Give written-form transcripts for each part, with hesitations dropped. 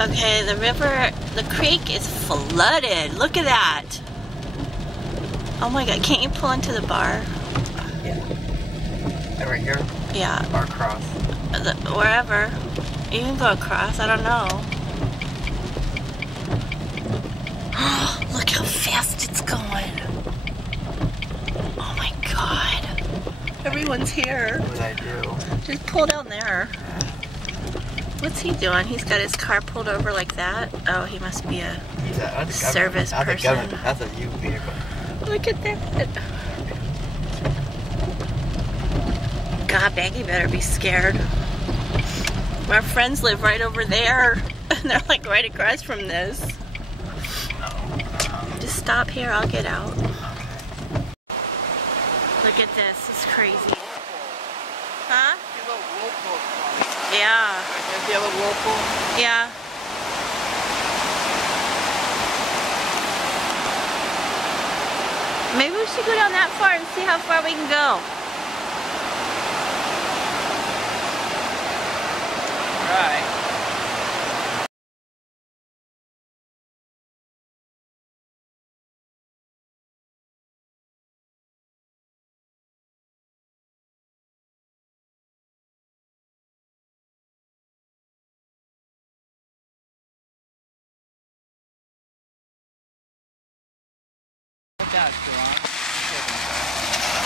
Okay, the river, the creek is flooded. Look at that. Oh my God, can't you pull into the bar? Yeah. Right here? Yeah. Or across? Wherever. You can go across, I don't know. Look how fast it's going. Oh my God. Everyone's here. What would I do? Just pull down there. What's he doing? He's got his car pulled over like that. Oh, he must be a service person. That's a U vehicle. Look at that. God, Maggie better be scared. Our friends live right over there, and they're like right across from this. Just stop here, I'll get out. Look at this, it's crazy. Huh? Yeah. The other whirlpool? Yeah. Maybe we should go down that far and see how far we can go. Right.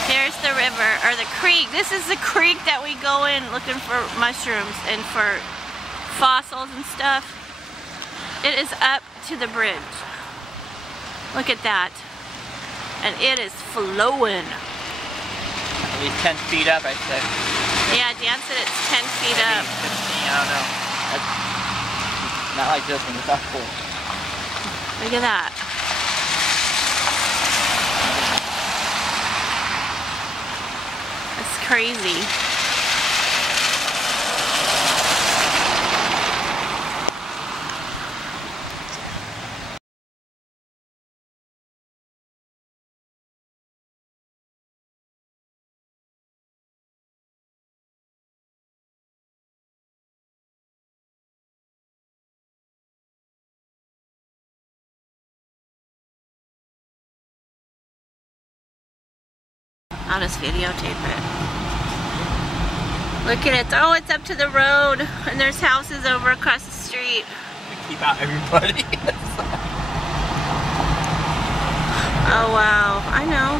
There's the river, or the creek. This is the creek that we go in looking for mushrooms and for fossils and stuff. It is up to the bridge. Look at that. And it is flowing. At least 10 feet up, I said. Yeah, Dan said it's 10 feet up. 15, I don't know. That's not like this one, it's not cool. Look at that. That's crazy. I'll just videotape it. Look at it. Oh, it's up to the road. And there's houses over across the street. We keep out everybody. Oh, wow. I know.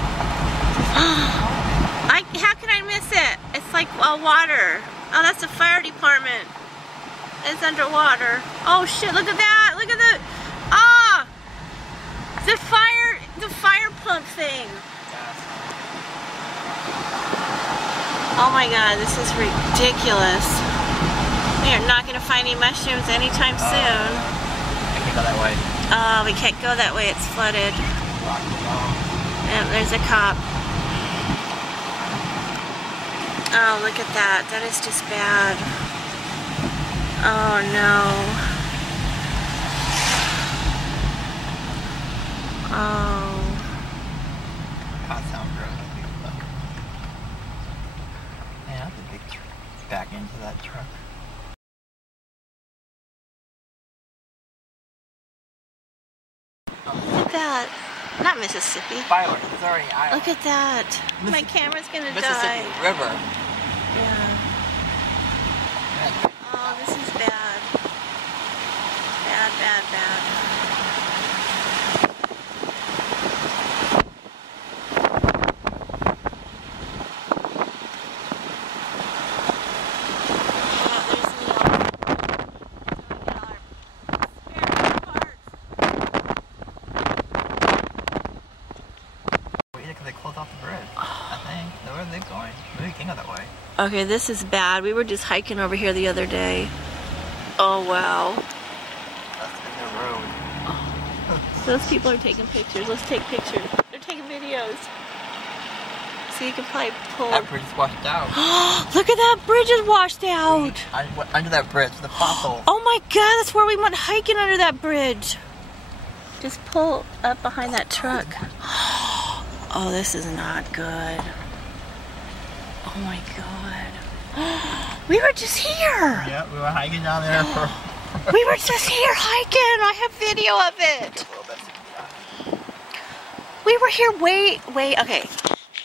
How can I miss it? It's like water. Oh, that's the fire department. It's underwater. Oh, shit. Look at that. Look at the... Ah! The fire pump thing. Oh my God, this is ridiculous. We are not going to find any mushrooms anytime soon. I can't go that way. Oh, we can't go that way, it's flooded. Yep, there's a cop. Oh, look at that. That is just bad. Oh no. Oh. That sounds gross. Yeah, that's a big back into that truck. Look at that. Not Mississippi. Fireworks, it's already Iowa. Look at that. My camera's gonna Mississippi die. River. Yeah. Oh, this is bad. Bad, bad, bad. Okay, this is bad. We were just hiking over here the other day. Oh, wow. That's in the road. Those people are taking pictures. Let's take pictures. They're taking videos. So you can probably pull... That bridge is washed out. Look at that bridge is washed out. Under that bridge, the fossil. Oh my God, that's where we went hiking, under that bridge. Just pull up behind that truck. Oh, this is not good. Oh my God. We were just here. Yeah, we were hiking down there for We were just here hiking. I have video of it. We were here okay.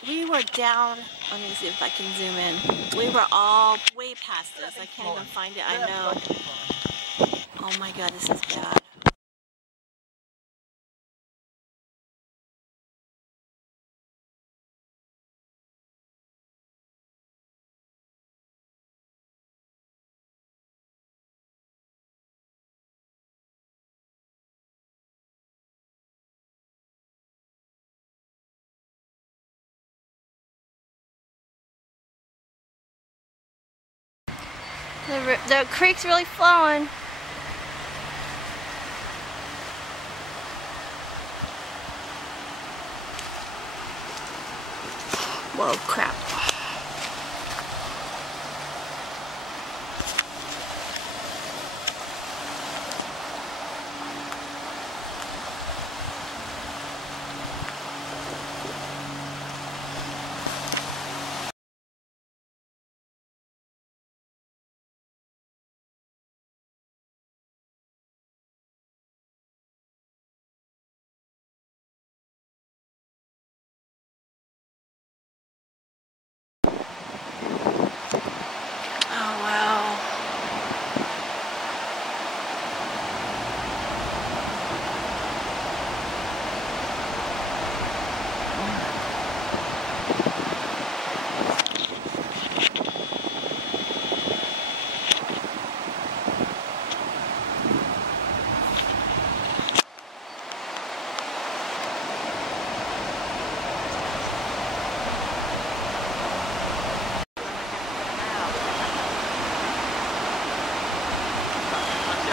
We were down, let me see if I can zoom in. We were all way past this. I can't even find it, I know. Oh my god, this is bad. The creek's really flowing. Whoa, crap.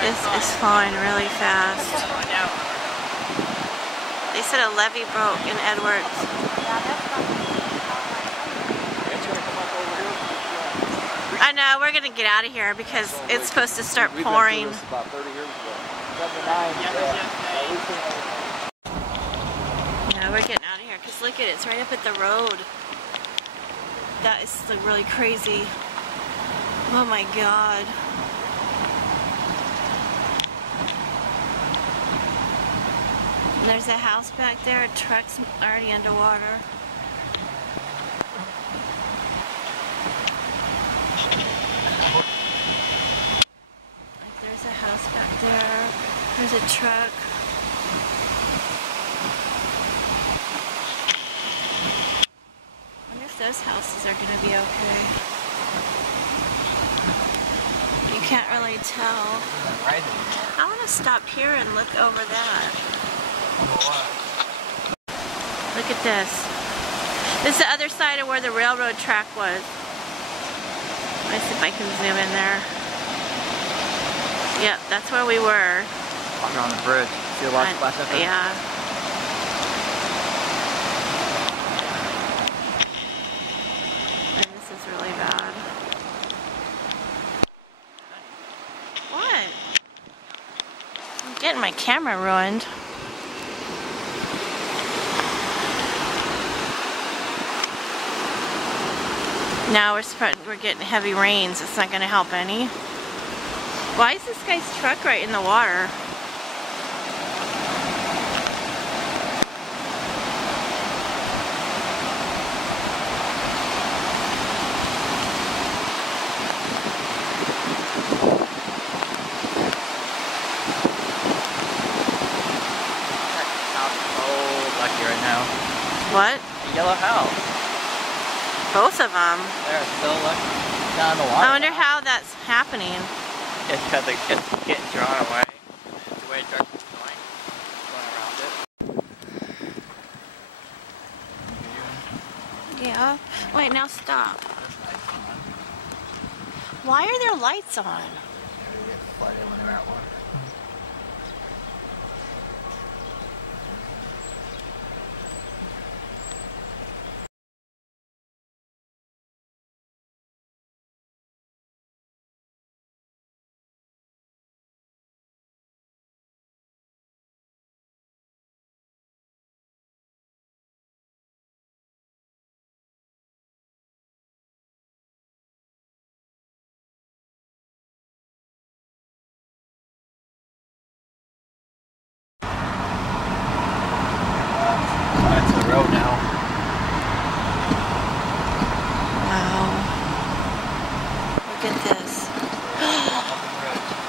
This is flowing really fast. They said a levee broke in Edwards. I know, we're gonna get out of here because it's supposed to start pouring. Yeah, we're getting out of here because look at it, it's right up at the road. That is like really crazy. Oh my god. There's a house back there, a truck's already underwater. Like there's a house back there, there's a truck. I wonder if those houses are going to be okay. You can't really tell. I want to stop here and look over that. Look at this. This is the other side of where the railroad track was. Let's see if I can zoom in there. Yep, that's where we were. Walking on the bridge. See a lot of splash up there? Yeah. And this is really bad. What? I'm getting my camera ruined. Now we're getting heavy rains. It's not going to help any. Why is this guy's truck right in the water? Lucky right now. What? A yellow house. Both of them. They're still looking down the water. I wonder how that's happening. It's because it's getting drawn away. It's the way the truck is going around it. Yeah. Wait, now stop. Why are there lights on?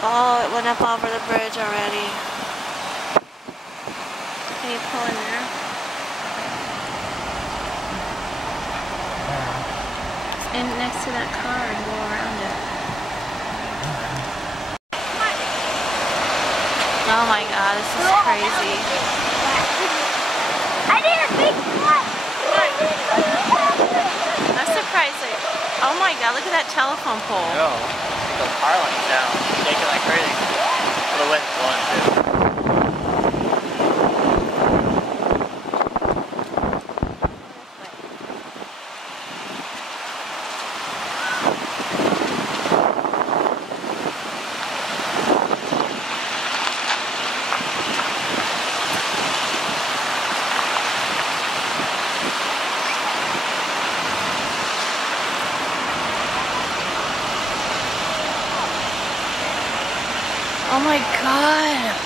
Oh, it went up over the bridge already. Can you pull in there? And next to that car and go around it. Oh my god, this is crazy. I did a big one. That's surprising. Oh my god, look at that telephone pole. Yo, the car lights down, shaking like crazy. The wind's blowing too. Oh my god.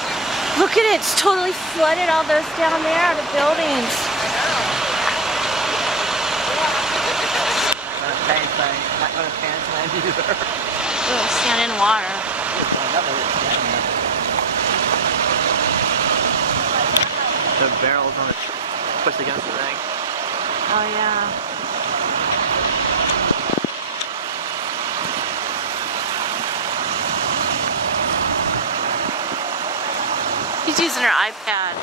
Look at it. It's totally flooded all those down there, the buildings. Not gonna pants land either. We'll stand in water. The barrels on the pushed against the thing. Oh yeah. He's using her iPad.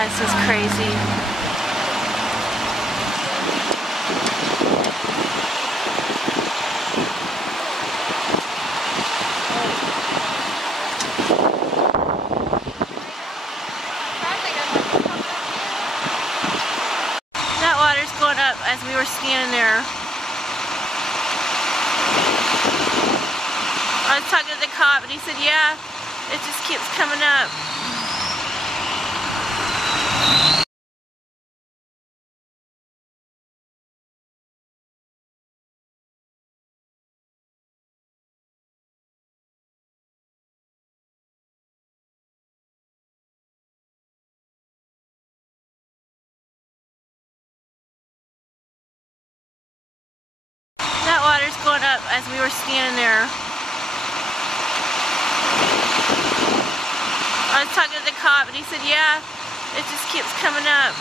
This is crazy. That water's going up as we were standing there. I was talking to the cop and he said, yeah, it just keeps coming up. That water's going up as we were standing there. I was talking to the cop and he said, yeah, it just keeps coming up.